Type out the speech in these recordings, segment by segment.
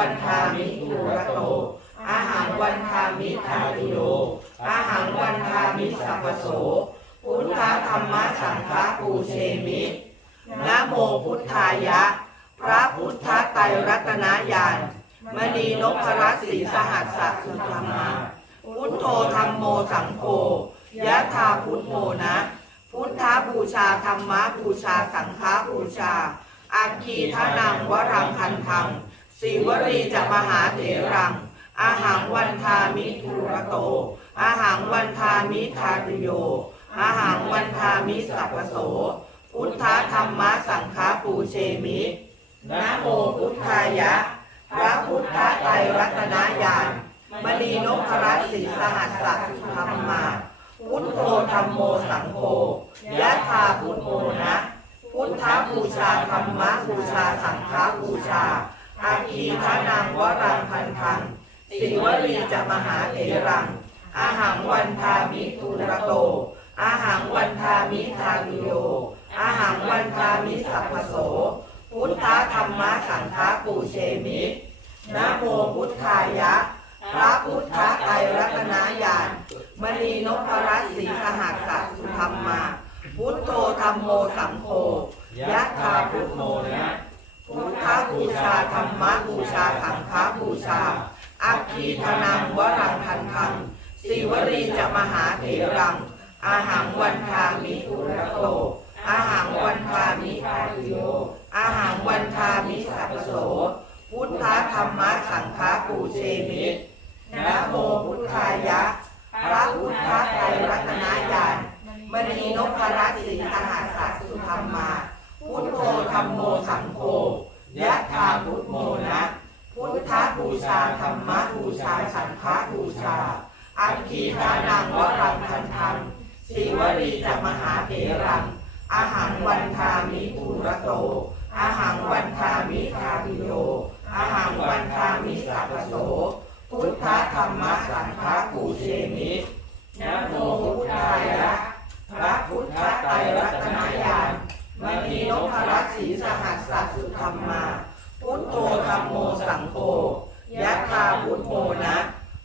วันทามิทุระโต อาหารวันทามิทาติโย อาหารวันทามิสัพโส พุทธธรรมสังฆปูเชมินะโมพุทธายะ พระพุทธไตรรัตนญาณมณีนพรัศีสหัสสะสุธรรมาพุทโธธรรมโมสังโฆยะธาพุทโมนะ พุทธบูชาธรรมะบูชาสังฆบูชาอาคีทนังวรังคันทัง สีวรีจะมหาเถรัง อาหังวันทามิทุระโต อาหังวันทามิทาติโย อาหังวันทามิสัพโส พุทธธรรมสังฆปูเชมินะโมพุทธายะ พระพุทธไตรรัตนญาณมณีนพรัตน์ศรีสหัสสะธรรมา พุทโธธรรมโมสังโฆยะธาพุทโมนะ พุทธบูชาธรรมบูชาสังฆบูชา อาคีทนังวรังพันธังสิวลีจะมหาเถรัง อาหังวันทามิทุระโต อาหังวันทามิทาวิโย อาหังวันทามิสัพพโส พุทธธรรมะสังฆปูเชมินะโมพุทธายะ พระพุทธไตรรัตนญาณมณีนพรัตน์ศรีสหัสสะสุธรรมา พุทโธธรรมโมสังโฆยะธาพุทโมนะ พุทธบูชาธรรมบูชาสังฆบูชา อัคคีทนังวรังคันทังสิวรีจะมหาเถรัง อาหังวันทามิทุระโตอาหังวันทามิทาติโยอาหังวันทามิสัพโส พุทธธรรมสังฆปูเชมินะโมพุทธายะ พระพุทธไตรรัตนญาณมณีนพรัตน์ศรีสหัสสุธรรมา พุทโธธรรมโมสังโฆยะธาพุทโมนะ พุทธบูชาธรรมบูชาสังฆบูชา ทีทานังวรังคันธังสีวรีจะมหาเถรังอาหารวันทามิปุระโต อาหังวันทามิทาติโย อาหังวันทามิสัพพโส พุทธธรรมสังฆปูเชมินะโมพุทธายะ พระพุทธไตรรัตนญาณมณีนพรัตน์ศรีสหัสสะสุธรรมา พุทโธธรรมโมสังโฆยะธาพุทโมนะ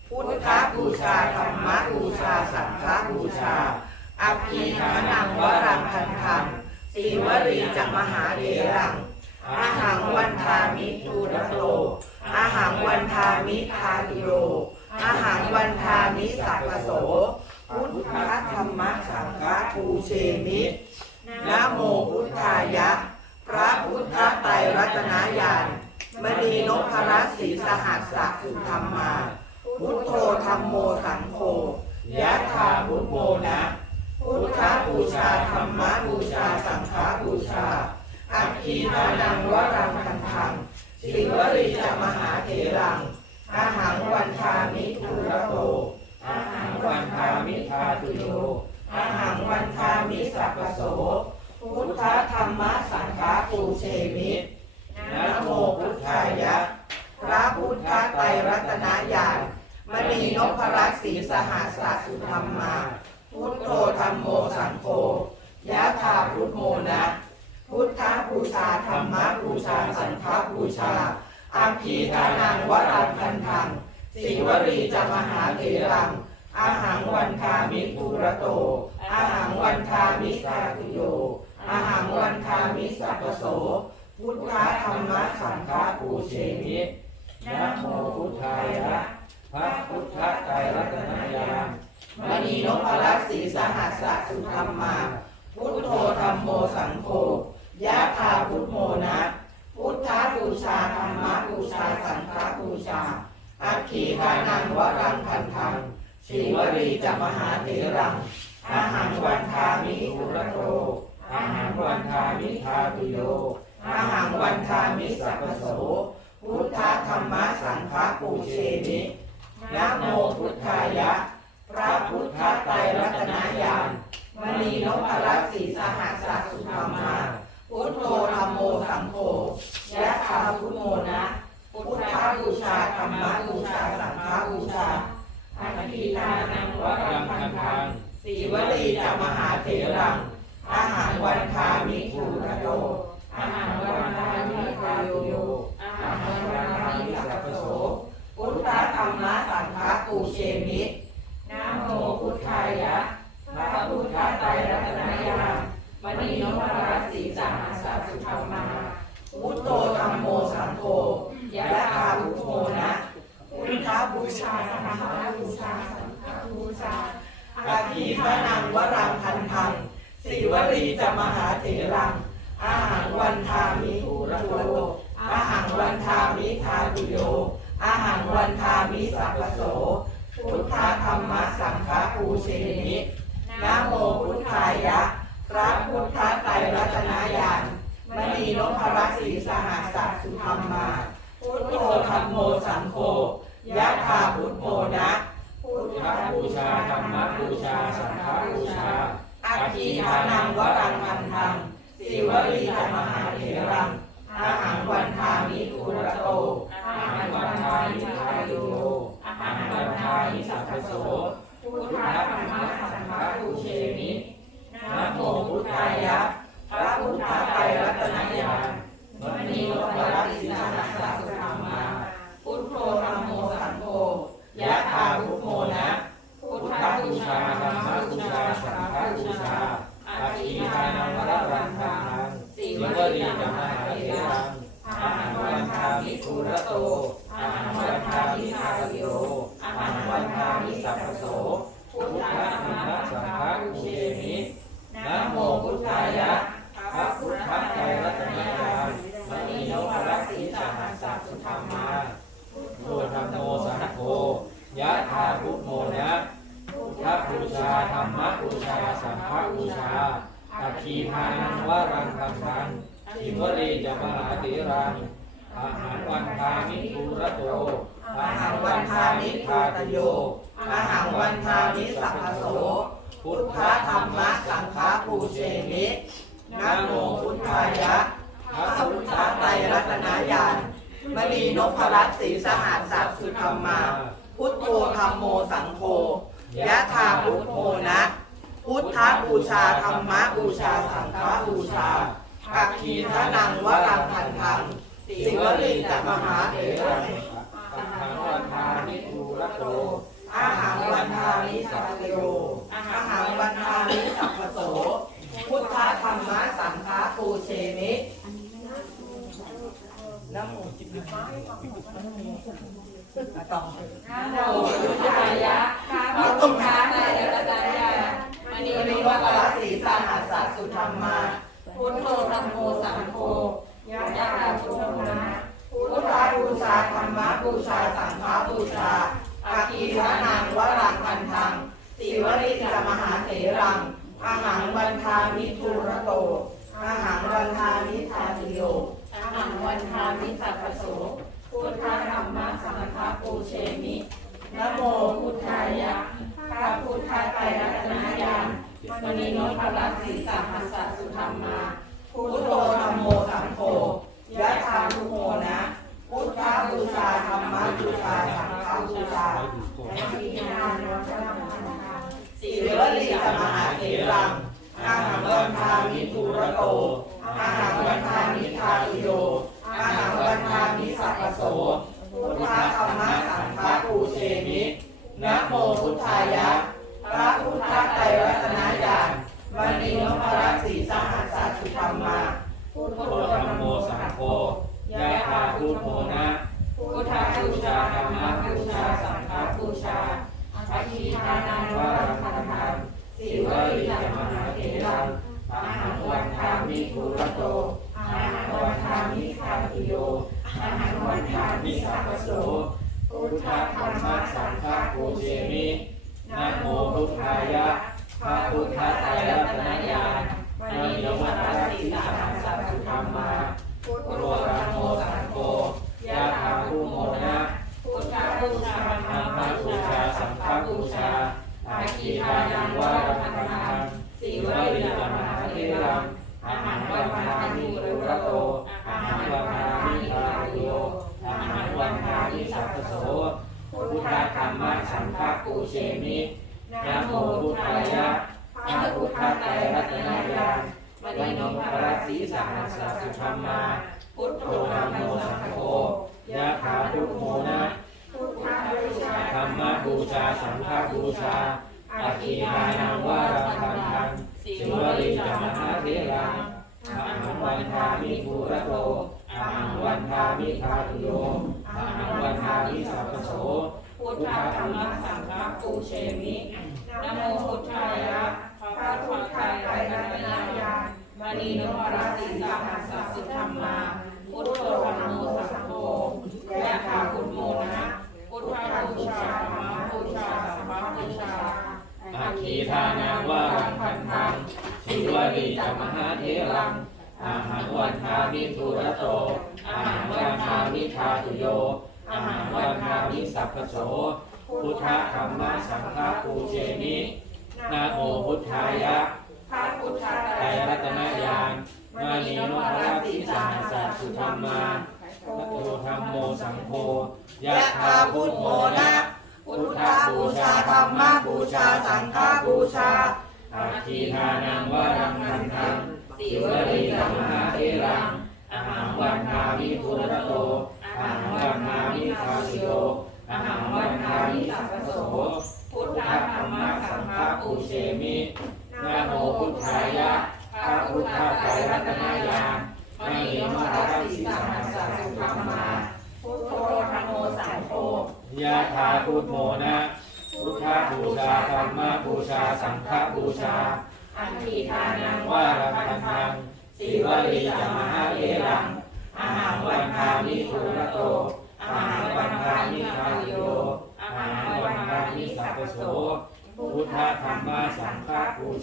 พุทธบูชาธรรมบูชาสังฆบูชา อัคคีทานังวรังคันทังสีวรีจะม หาเถรังอาหังวันทามิทูรโตอาหังวันทามิทาติโร อาหังวันทามิสัพพโส พุทธธรรมสังฆปูเชมินะโมพุทธายะ พระพุทธไตรรัตนญาณมณีนพรัตน์ศรีสหัสสะสุธรรมา พุทโธธรรมโมสังโฆยะธาพุทโมนะ พุทธบูชาธรรมบูชาสังฆบูชา อัคคีนานังวรังคันทังสิวรีจะมหาเถรังอาหังวันทามิทุระโตอาหังวันทามิทาตุโยอาหังวันทามิสัพโส พุทธธรรมสังฆปูเชมินะโมพุทธายะ พระพุทธไตรรัตนญาณมณีนพรัตน์ศีสหัสสะสุธรรมา พุทโธธรรมโมสังโฆยะธาพุทโมนะ พุทธบูชาธรรมบูชาสังฆบูชาอาคีทานังวรังคันทังสีวรีจะมหาเถรังอาหังวันทามิปุระโตอาหังวันทามิสาตุโยอาหังวันทามิสัพโส พุทธธรรมสังฆปูเชมินะโมพุทธายะพระพุทธไตรรัตนญาณมณีนพรัตน์ศรีสหัสสะสุธรรมา พุทโธธรรมโมสังโฆ ยะธาพุทโมนะพุทธาบูชาธรรมบูชาสังฆบูชา อัคคีทานังวรังคันทังสีวรีจะมหาเถรังอาหังวันทามิอุระโตอาหารวันทามิทาตุโยอาหังวันทามิสัพพโส พุทธธรรมสังฆปูเชมินะโมพุทธายะ พระพุทธไตรรัตนญาณมณีนพรัตน์ศรีสหัสสุธรรมา โตธรรมโมสังโฆยะคาพุทโมนะพุทธบูชาธรรมบูชาสังฆบูชาอันทีทานังวรังคันทังสีวลีจะมหาเถรัง อาหารวันทามิภูระโต อาหารวันทามิทาโย อาหารวันทามิสัพพโส นพรัตสีสหัสสะสุธรรมาพุทโธธรรมโมสังโฆยะถาพุทโธนะพุทธบูชาสังฆบูชาสังฆบูชาอาคีพนัง วรังพันธังสิวรีจะมหาเถรังอาหังวันทามิภูระโตอาหังวันทามิทาตุโยอาหังวันทามิสัพพโส พุทธธรรมสังฆปูเชมินะโมพุทธายะ พระพุทธไตรรัตนายานมณีนพรัตน์ศรีสหัสสะสุธรรมา พุทโธธรรมโมสังโฆยะถาพุทโธนะ พุทพุทธธบูชาธรรม ทีทานังวรังมันทังสิวลีธรรมหัาเถรัง อาหังวันทามิภูระโต อาหังวันทามิทายุโยอาหังวันทามิสัพพโส พุทธธรรมสังฆปูเชมินะโมพุทธายะ พระพุทธไตรรัตนายานมณีนพรัตน์ศรีสหัสสะสุธรรมา พุทโธธรรมโมสังโฆยะถาพุทโธนะ พุท พุท ธ ธ บู บู ชา ชา ธ ธ ร ร ร ร ม ม บู บู ชา ชา สั สั ง ง ฆ ฆ บู บู ชา ชา อา อา คี คี ทา ทา นั นั ง ง ว ว ร ร รั รั ง ง คั คั ง ง สิ สิ ว ว ลี ลี จ จ ม ม หา หา เถ เถ รั รั ง ง อา อา หั หั ง ง วั วัน น ทา ทา มิ มิ ภู ภู ระ ระ โต โต อา อา หั หั ง ง วั วัน น ทา ทา มิ มิ ทา ทา ตุ ตุ โย โย อา อา หั หั ง ง วั วัน น ทา ทา มิ มิ สั สั พ พ พ พ โส โส พุ พุ ท ท ธ ธ ธร ธ ร ร ม รม สั สั ง ง ฆ ฆ ปู ปู เช เช มิ มิ นะ นะ โม โม พุ พุ ท ท ธา ธายะะ พระพุทธไตรรัตนายานมณีนพรัตน์ศรีสหัสสะสุธรรมา โทธรรมโมสังโฆยะถาพุทโมนะพุทธบูชาธรรมบูชา สังฆบูชา อาคีทานังวารังคังคังสิวลีจะมหาเถรังอาหารวันทามิภูระโตอาหังวันทามิทาตโย อาหังวันทามิสัพพโส พุทธธรรมะสังฆปูเชมินะโมพุทธายะพระพุทธไตรรัตนายานมณีนพรัตน์ศรีสหัสสะสุธรรมา พุทโธธรรมโมสังโฆยะถาพุทโธนะ พุทธบูชาธรรมบูชาสังฆบูชาอัคคีทนังวรังพันธังสิวลิงจะมหาเถรังอาหารวันทามิภูระโตอาหังวันทามิสัพพโยอาหังวันทามิสัพพโส พุทธธรรมสังฆปูเชมินะโมจิตวิญญาณต่อ นะโมพุทธายะพระพุทธไตรรัตนายานมณี ม นิ ณี วั วั ต ต ร ร ศ ศ รี รี ส ส หั หั ส ส สะ สะ สุ สุ ธ ธ ร ร ร ร มา มา พุทโธธรรมโมสังโฆยะ ยะ ถา ถา พุ พุ ท ท โธ โธ นะ นะพุทธบูชาธรรมบูชาสังฆบูชา อาคีทานังวรังพันธังสิวริจมหาเถรังอาหังวันทามิทุระโตอาหังวันทามิทาติโยอาหังวันทามิสัพโสพุทธธรรมสังฆปูเชมินะโมพุทธายะพระพุทธไตรรัตนายานมณีนพรัตน์ศรีสหัสสุธรรมาพุทโธธรรมโมสังโฆยะถาพุทโธนะ พุทธบูชาธรรมบูชาสังฆบูชา สิวลีสมหาเถรัง อาหังวันทามิภูระโต อาหังวันทามิทาตุโย อาหังวันทามิสัพพโส พุทธธรรมสังฆปูเชมินะโมพุทธายะ พระพุทธไตรรัตนายานมณีนพรัตน์ศรีสหัสสะสุธรรมา พุทโธ โทธรรมโมสังโฆยะถาพุทโมนะ พุทธบูชาธรรมบูชาสังฆบูชาอาคีทานังวรังคันธังสิวลิจมหาเถรัง อาหังวันทามิภูระโต อาหังวันทามิคาติโย อาหังวันทามิสั พุทธธรรมสังฆาปูเชมินะโมพุทธายะพระพุทธไตรรัตนายานมณีนพรัตน์ศรีสหัสสะสุธรรมาพุทโธโธรรมโมสังโฆยะยะถาถาพุโมนะพุทธบูชาธรรมบูชาสังฆบูชาอาคีทานังวารังคันธังสีวริจมหาเถรัง สีสหัสัสุธรรมา พุทโธธรรมโมสังโฆยะถาทุโมนะพุทธาบูชาธรรมบูชาสังฆบูชาอัคีทานังวาราคันธังสิวลิจามาเทรังอาหังวันทามิภูระโตอาหังวันทามิคาตุโยอาหังวันทามิสัพพโสพุทธาธรรมสังฆปูเชมินโมพุทธายะพระพุทธายะนัญยา หัสสสุธรรมาพุทโธธรรมโมสังโฆยะถาพุทโมนะพุทธบูชาธรรมบูชาสังฆบูชาอาคีทานังวารังคันทังสิวลีจมหาเทรังอาหังวันทามิทุระโต อาหังวันทามิทาตุโย อาหังวันทามิสัพพโส พุทธธรรมะสังฆาปูเชมินะโมพุทธายะ โมสังโฆยะถาพุทโมนะพุทธาบูชาธรรมบูชาสังฆบูชาอาคีทานังวรังนันทังสิวลีจมหาเทรังอาหังวันนาวิทุระโตอาหังวันนาวิทาสิโยอาหังวันนาวิ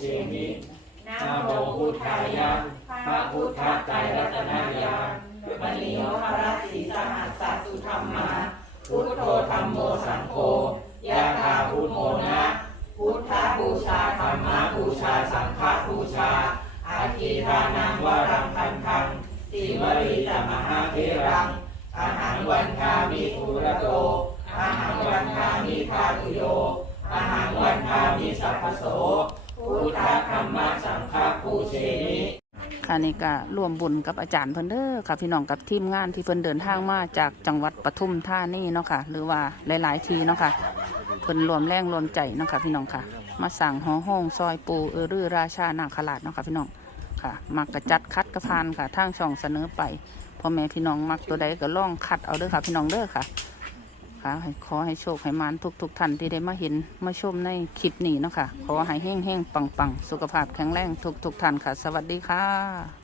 เชมินะโมพุทธายะพระพุทธไตรรัตนญาณมณีโนภรสีสหัสสะสุธรรมา พุทโธธรรมโมสังโฆยะถาพุทโมนะพุทธบูชาธรรมบูชาสังฆบูชา อาคีทานังวารังคันทังสีวลีจมหาเทรังอาหังวันทามิทุระโตอาหังวันทามิทาตุโยอาหังวันทามิสัพพโส พุทธธรรมสังฆปูเชมิค่ะนี่ก็ร่วมบุญกับอาจารย์เพิ่นเด้อค่ะพี่น้องกับทีมงานที่เพิ่นเดินทางมาจากจังหวัดปทุมธานีเนาะค่ะ หรือว่าหลาย ๆ ทีเนาะค่ะเพิ่นรวมแรงรวมใจเนาะค่ะพี่น้องค่ะ มาสั่งหอห้องซอยปูเออรือราชานาคราชเนาะค่ะพี่น้องค่ะมักกระจัดคัดกระพานค่ะทางช่องเสนอไปพ่อแม่พี่น้องมักตัวใดก็ล่องคัดเอาเด้อค่ะพี่น้องเด้อค่ะ คะให้ขอให้โชคให้มานทุกทุกท่านที่ได้มาเห็นมาชมในคลิปนี้นะคะขอให้แห้งแห้งๆปังปังๆ สุขภาพแข็งแรงทุกทุกท่านค่ะ สวัสดีค่ะ